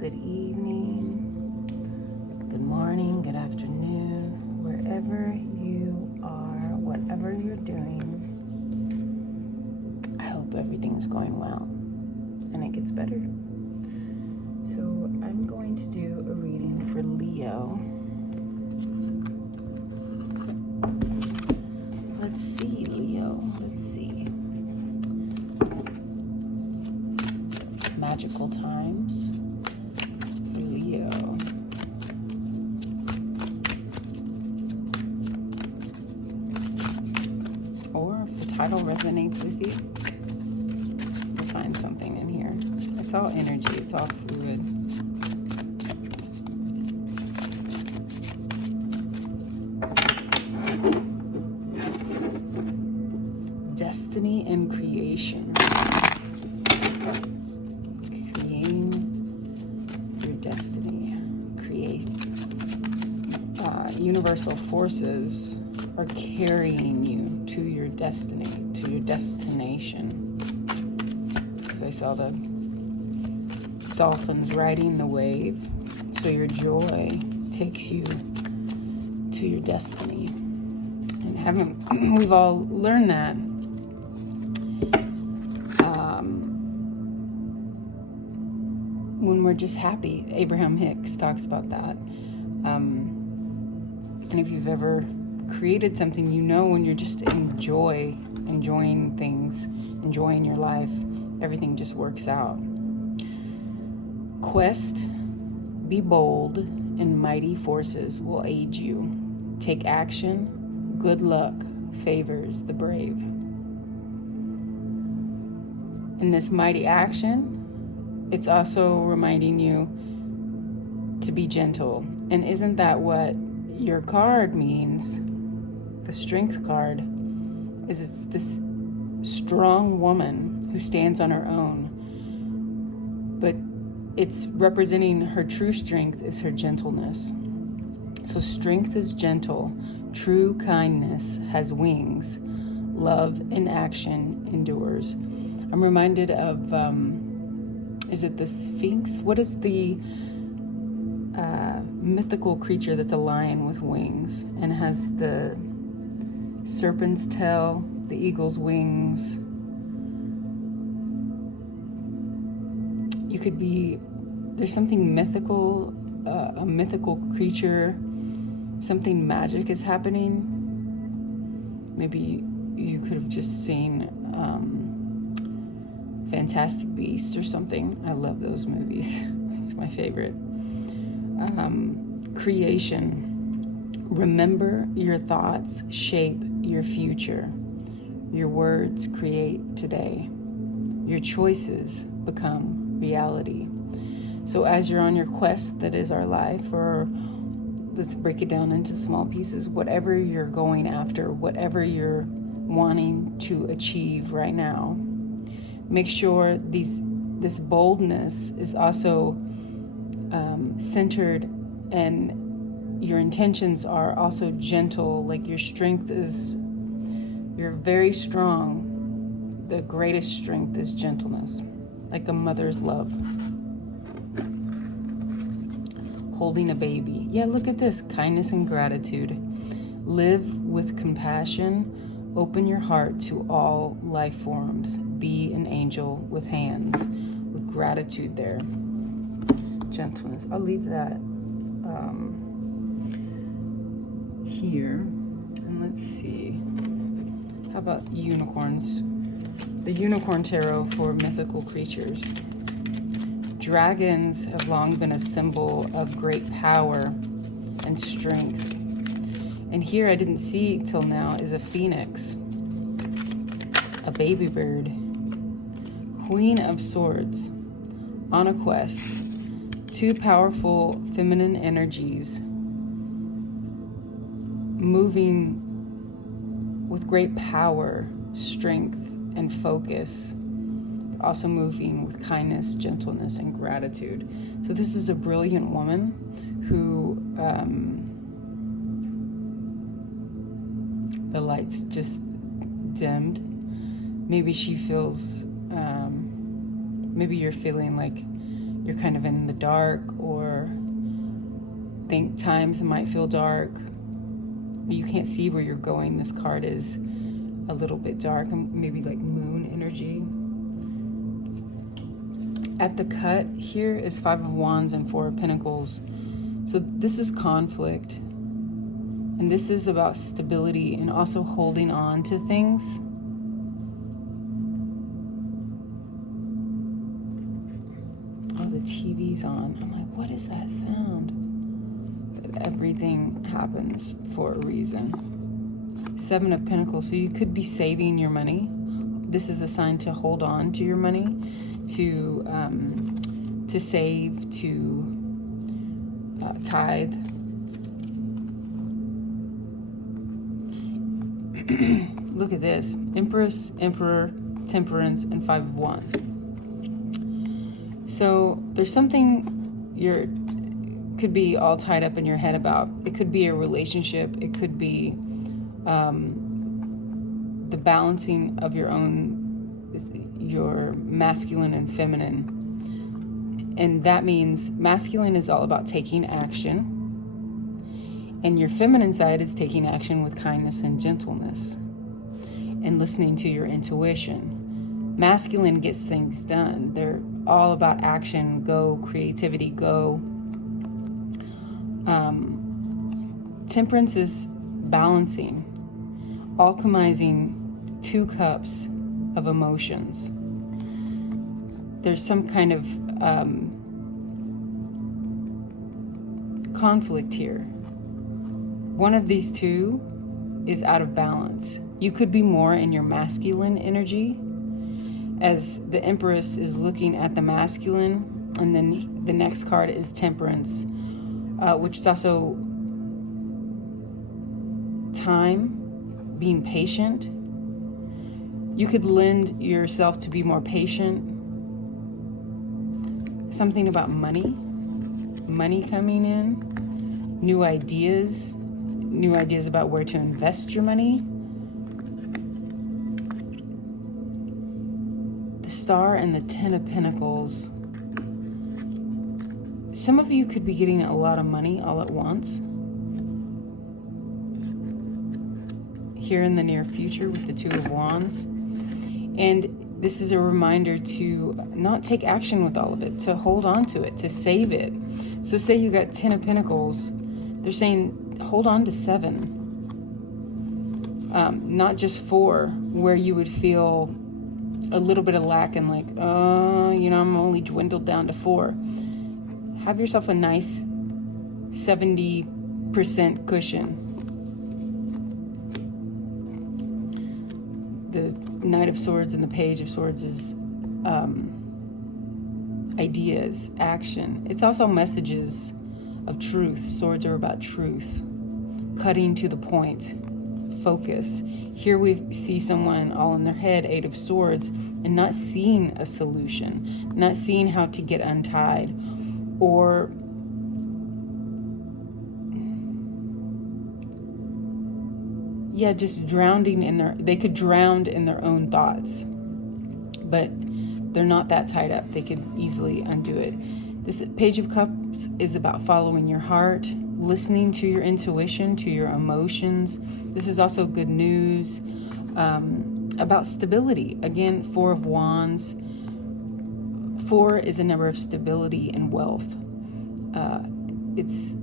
good evening, good morning, good afternoon, wherever you are, whatever you're doing. I hope everything's going well and it gets better. So I'm going to do a reading for Leo. Let's see, Leo. Let's see. Magical times for Leo. Or if the title resonates with you, you'll find something in here. It's all energy, it's all fluid. Destiny and creation. Creating your destiny. Universal forces are carrying you to your destiny, to your destination. Because I saw the dolphins riding the wave. So your joy takes you to your destiny. And we've all learned that. When we're just happy. Abraham Hicks talks about that. And if you've ever created something, you know when you're just enjoying things, enjoying your life, everything just works out. Quest, be bold, and mighty forces will aid you. Take action, good luck favors the brave. In this mighty action, it's also reminding you to be gentle. And isn't that what your card means? The Strength card is this strong woman who stands on her own. But it's representing her true strength is her gentleness. So strength is gentle. True kindness has wings. Love in action endures. I'm reminded of... is it the Sphinx? What is the mythical creature that's a lion with wings and has the serpent's tail, the eagle's wings? You could be, there's something mythical, a mythical creature, something magic is happening. Maybe you could have just seen Fantastic Beasts or something. I love those movies. It's my favorite. Creation. Remember, your thoughts shape your future. Your words create today. Your choices become reality. So as you're on your quest that is our life, or let's break it down into small pieces, whatever you're going after, whatever you're wanting to achieve right now, make sure this boldness is also centered, and your intentions are also gentle. Like your strength is, you're very strong. The greatest strength is gentleness, like a mother's love. Holding a baby. Yeah, look at this. Kindness and gratitude. Live with compassion. Open your heart to all life forms. Be an angel with hands. With gratitude there. Gentleness. I'll leave that here. And let's see. How about unicorns? The Unicorn Tarot for mythical creatures. Dragons have long been a symbol of great power and strength. And here I didn't see till now is a phoenix, a baby bird, Queen of Swords, on a quest, two powerful feminine energies, moving with great power, strength, and focus, also moving with kindness, gentleness, and gratitude. So this is a brilliant woman who the lights just dimmed. Maybe she feels, maybe you're feeling like you're kind of in the dark, or think times might feel dark, or you can't see where you're going. This card is a little bit dark, and maybe like moon energy. At the cut here is 5 of Wands and 4 of Pentacles. So this is conflict, and this is about stability and also holding on to things. Oh, the TV's on. I'm like, what is that sound? But everything happens for a reason. 7 of Pentacles. So you could be saving your money. This is a sign to hold on to your money, to save, to tithe. Look at this. Empress, Emperor, Temperance, and 5 of Wands. So there's something you're could be all tied up in your head about. It could be a relationship. It could be the balancing of your masculine and feminine. And that means masculine is all about taking action, and your feminine side is taking action with kindness and gentleness and listening to your intuition. Masculine gets things done. They're all about action, go, creativity, go. Temperance is balancing, alchemizing 2 cups of emotions. There's some kind of conflict here. One of these 2 is out of balance. You could be more in your masculine energy, as the Empress is looking at the masculine, and then the next card is Temperance, which is also time, being patient. You could lend yourself to be more patient. Something about money coming in, new ideas about where to invest your money. The Star and the 10 of Pentacles. Some of you could be getting a lot of money all at once here in the near future with the 2 of Wands. And this is a reminder to not take action with all of it, to hold on to it, to save it. So say you got 10 of Pentacles, they're saying hold on to 7. Not just 4, where you would feel a little bit of lack and like, I'm only dwindled down to 4. Have yourself a nice 70% cushion. The Knight of Swords and the Page of Swords is ideas, action. It's also messages of truth. Swords are about truth, cutting to the point, focus. Here we see someone all in their head, 8 of Swords, and not seeing a solution, not seeing how to get untied, or just drowning in they could drown in their own thoughts, but they're not that tied up. They could easily undo it. This Page of Cups is about following your heart, listening to your intuition, to your emotions. This is also good news about stability. Again, 4 of Wands. 4 is a number of stability and wealth. It's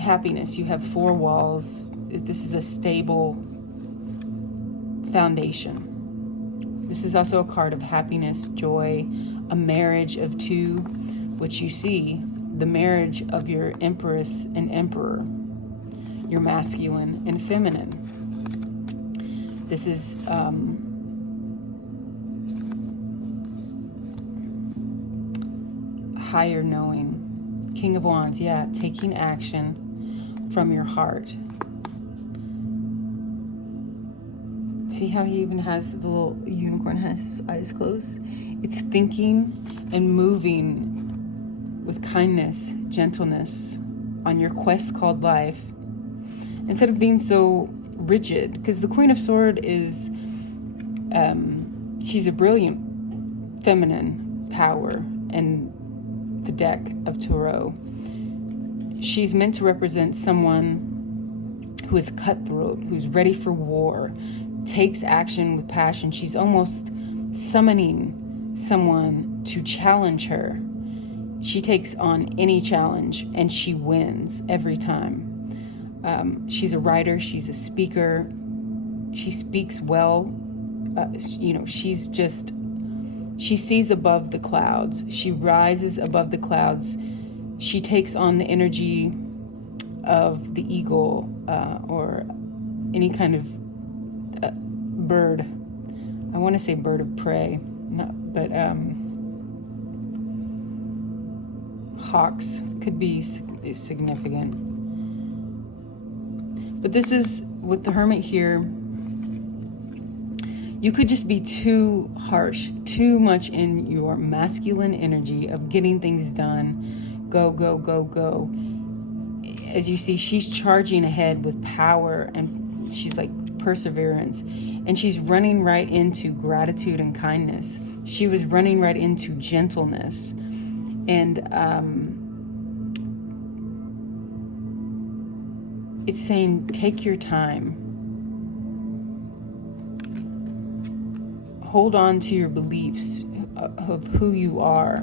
happiness. You have 4 walls. This is a stable foundation. This is also a card of happiness, joy, a marriage of 2, which you see, the marriage of your Empress and Emperor, your masculine and feminine. This is higher knowing. King of Wands, taking action from your heart. See how he even has the little unicorn has his eyes closed? It's thinking and moving with kindness, gentleness on your quest called life, instead of being so rigid. Because the Queen of Swords is, she's a brilliant feminine power, and the deck of Tarot. She's meant to represent someone who is cutthroat, who's ready for war, takes action with passion. She's almost summoning someone to challenge her. She takes on any challenge and she wins every time. She's a writer, she's a speaker, she speaks well. She sees above the clouds. She rises above the clouds. She takes on the energy of the eagle or any kind of bird. I want to say bird of prey, but hawks could be significant. But this is, with the Hermit here, you could just be too harsh, too much in your masculine energy of getting things done. Go, go, go, go. As you see, she's charging ahead with power, and she's like perseverance. And she's running right into gratitude and kindness. She was running right into gentleness. And it's saying, take your time. Hold on to your beliefs of who you are.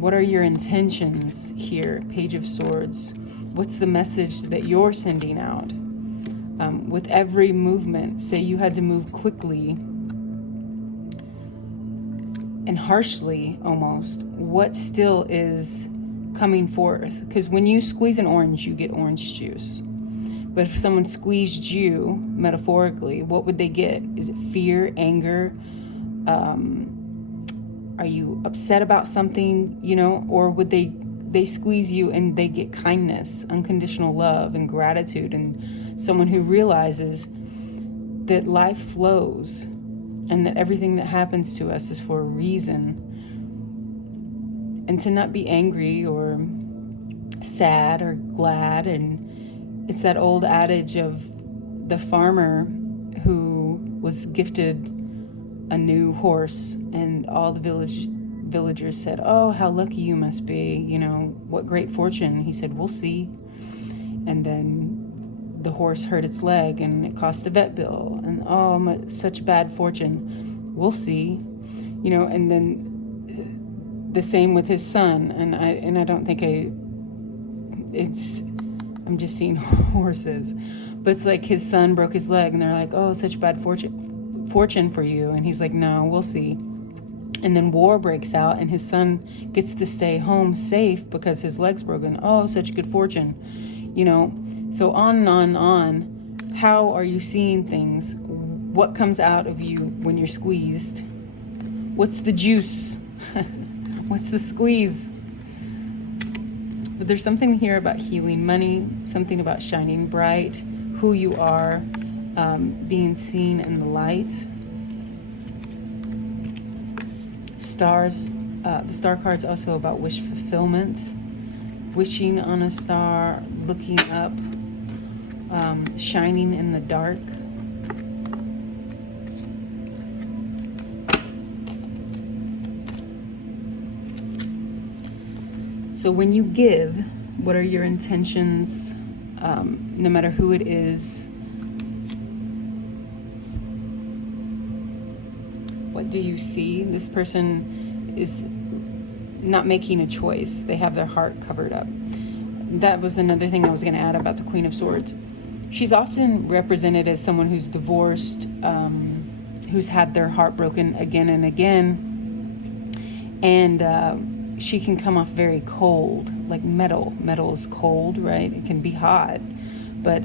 What are your intentions here? Page of Swords. What's the message that you're sending out? With every movement, say you had to move quickly and harshly almost, what still is coming forth? Because when you squeeze an orange, you get orange juice. But if someone squeezed you, metaphorically, what would they get? Is it fear, anger? Are you upset about something, or would they squeeze you and they get kindness, unconditional love and gratitude, and someone who realizes that life flows and that everything that happens to us is for a reason, and to not be angry or sad or glad. And it's that old adage of the farmer who was gifted a new horse, and all the villagers said, "Oh, how lucky you must be, what great fortune." He said, "We'll see." And then the horse hurt its leg and it cost a vet bill, and such bad fortune. We'll see. And then the same with his son. And I don't think I'm just seeing horses, but it's like his son broke his leg and they're like, "Oh, such bad fortune for you." And he's like, "No, we'll see." And then war breaks out and his son gets to stay home safe because his leg's broken. "Oh, such good fortune." So on and on and on. How are you seeing things? What comes out of you when you're squeezed? What's the juice? What's the squeeze? But there's something here about healing money, something about shining bright, who you are, being seen in the light. Stars, the star card's also about wish fulfillment, wishing on a star, looking up, shining in the dark. So when you give, what are your intentions? No matter who it is. What do you see? This person is not making a choice. They have their heart covered up. That was another thing I was going to add about the Queen of Swords. She's often represented as someone who's divorced, who's had their heart broken again and again. And she can come off very cold, like metal. Metal is cold, right? It can be hot. But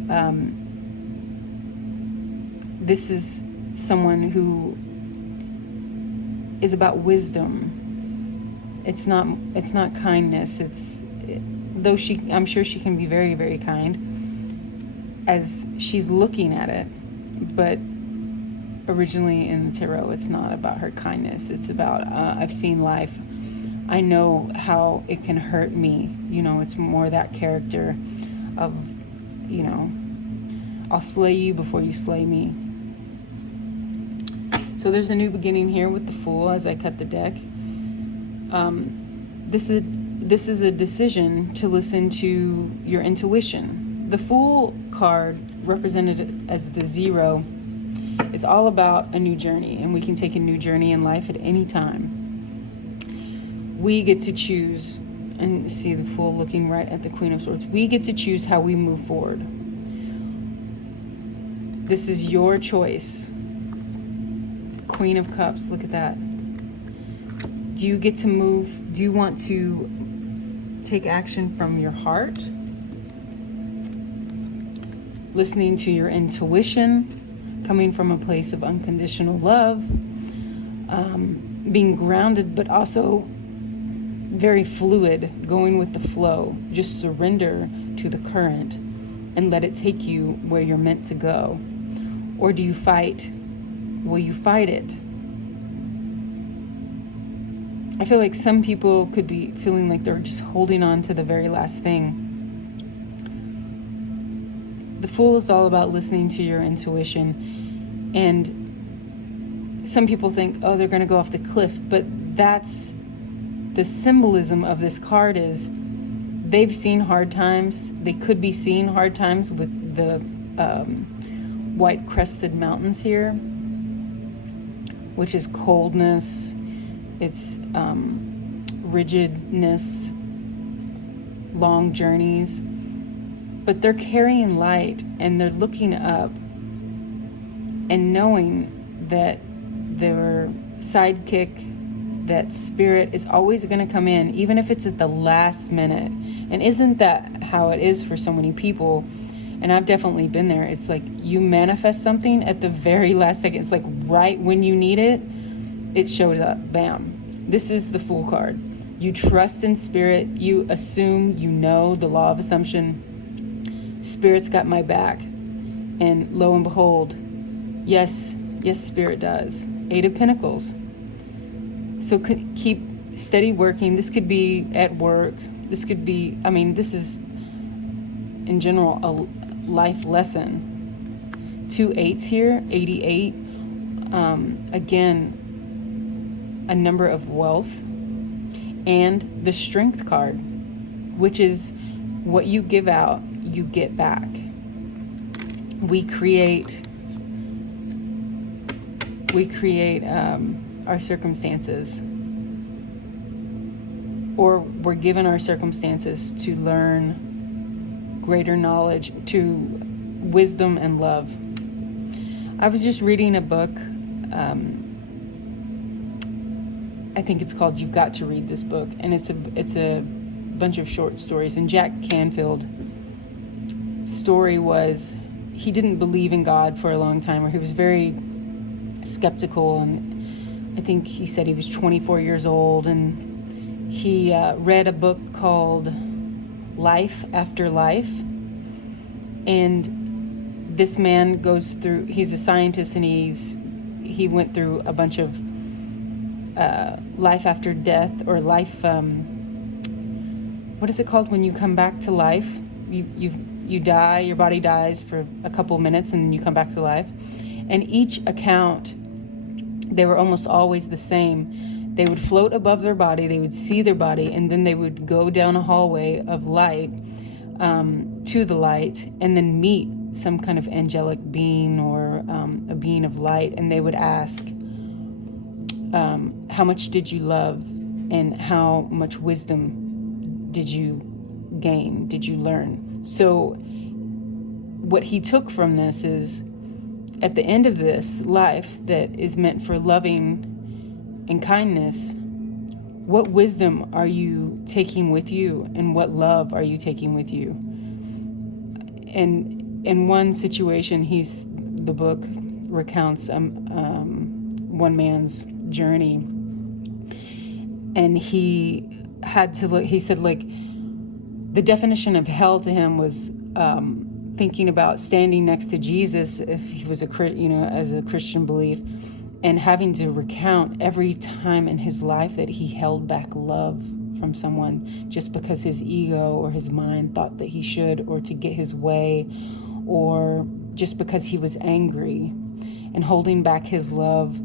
this is someone who is about wisdom. It's not kindness. I'm sure she can be very, very kind as she's looking at it, but originally in the tarot, it's not about her kindness. It's about, I've seen life. I know how it can hurt me. It's more that character of, I'll slay you before you slay me. So there's a new beginning here with the Fool as I cut the deck. This is a decision to listen to your intuition. The Fool card, represented as the 0, is all about a new journey, and we can take a new journey in life at any time. We get to choose, and see the Fool looking right at the Queen of Swords. We get to choose how we move forward. This is your choice. Queen of Cups, look at that. Do you get to move? Do you want to take action from your heart? Listening to your intuition, coming from a place of unconditional love, being grounded, but also very fluid, going with the flow. Just surrender to the current and let it take you where you're meant to go. Or do you fight? Will you fight it? I feel like some people could be feeling like they're just holding on to the very last thing. The Fool is all about listening to your intuition. And some people think, oh, they're going to go off the cliff. But that's the symbolism of this card, is they've seen hard times. They could be seeing hard times with the white crested mountains here, which is coldness, it's rigidness, long journeys. But they're carrying light, and they're looking up and knowing that their sidekick, that spirit, is always going to come in, even if it's at the last minute. And isn't that how it is for so many people? And I've definitely been there. It's like you manifest something at the very last second. It's like right when you need it, it shows up. Bam. This is the Fool card. You trust in spirit. You assume, you know, the law of assumption. Spirit's got my back. And lo and behold, yes, spirit does. 8 of Pentacles. So keep steady working. This could be at work. This could be, this is in general a life lesson. 2 8s here, 88. Again, a number of wealth. And the Strength card, which is what you give out, you get back. We create our circumstances, or we're given our circumstances to learn greater knowledge, to wisdom and love. I was just reading a book. I think it's called You've Got to Read This Book, and it's a bunch of short stories. And Jack Canfield's story was, he didn't believe in God for a long time, or he was very skeptical, and I think he said he was 24 years old, and he read a book called Life After Life. And this man goes through, he's a scientist, and he went through a bunch of life after death, or life, what is it called when you come back to life? You die, your body dies for a couple minutes, and then you come back to life. And each account, they were almost always the same. They would float above their body, they would see their body, and then they would go down a hallway of light to the light, and then meet some kind of angelic being, or a being of light, and they would ask, how much did you love, and how much wisdom did you gain, did you learn? So what he took from this is, at the end of this life that is meant for loving and kindness, what wisdom are you taking with you, and what love are you taking with you? And in one situation, the book recounts one man's journey, and he had to look. He said, like, the definition of hell to him was thinking about standing next to Jesus, if he was as a Christian belief, and having to recount every time in his life that he held back love from someone just because his ego or his mind thought that he should, or to get his way, or just because he was angry, and holding back his love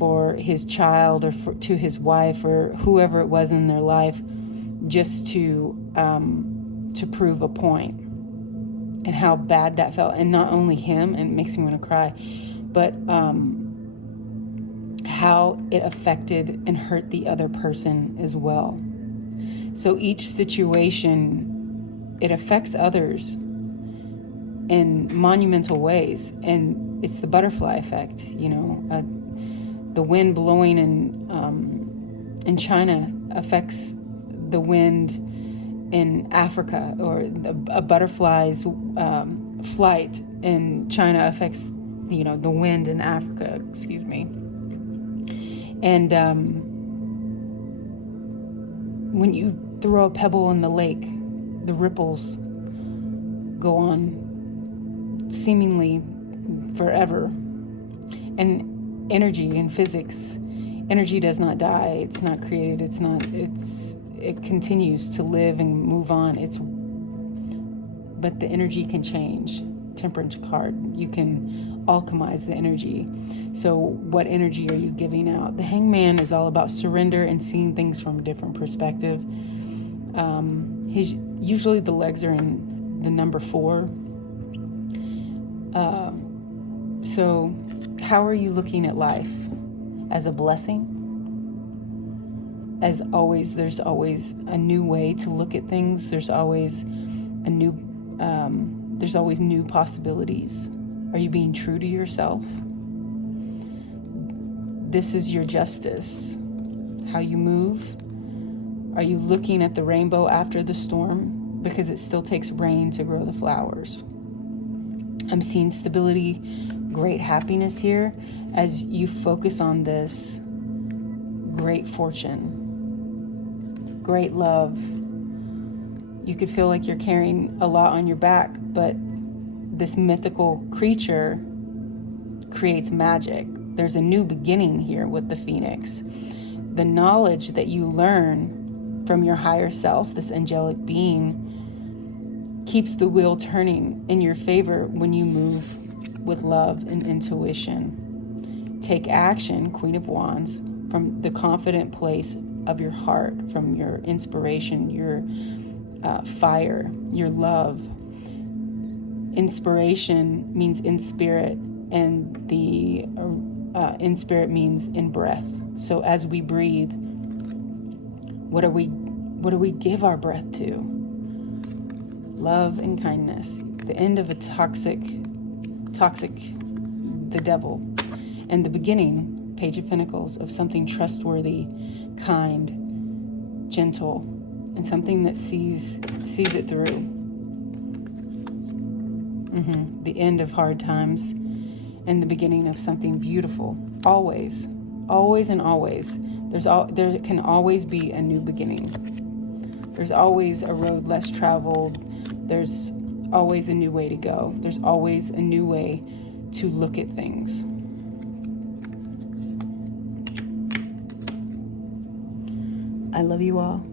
for his child or to his wife or whoever it was in their life, just to prove a point, and how bad that felt. And not only him, and it makes me want to cry, but how it affected and hurt the other person as well. So each situation, it affects others in monumental ways. And it's the butterfly effect, the wind blowing in China affects the wind in Africa, or a butterfly's flight in China affects, the wind in Africa, And when you throw a pebble in the lake, the ripples go on seemingly forever. And energy in physics, energy does not die. It's not created. It continues to live and move on. But the energy can change. Temperance card. You can alchemize the energy. So what energy are you giving out? The Hangman is all about surrender and seeing things from a different perspective. Usually the legs are in the number 4. So how are you looking at life? As a blessing? As always, there's always a new way to look at things. There's always new possibilities. Are you being true to yourself? This is your justice. How you move. Are you looking at the rainbow after the storm? Because it still takes rain to grow the flowers. I'm seeing stability, great happiness here as you focus on this. Great fortune. Great love. You could feel like you're carrying a lot on your back, but this mythical creature creates magic. There's a new beginning here with the phoenix. The knowledge that you learn from your higher self, this angelic being, keeps the wheel turning in your favor when you move with love and intuition. Take action, Queen of Wands, from the confident place of your heart, from your inspiration, your fire, your love. Inspiration means in spirit, and the in spirit means in breath. So as we breathe, what do we give our breath to? Love and kindness. The end of a toxic, the devil, and the beginning, Page of Pentacles, of something trustworthy, kind, gentle, and something that sees it through. The end of hard times and the beginning of something beautiful. Always, always and always. There can always be a new beginning. There's always a road less traveled. There's always a new way to go. There's always a new way to look at things. I love you all.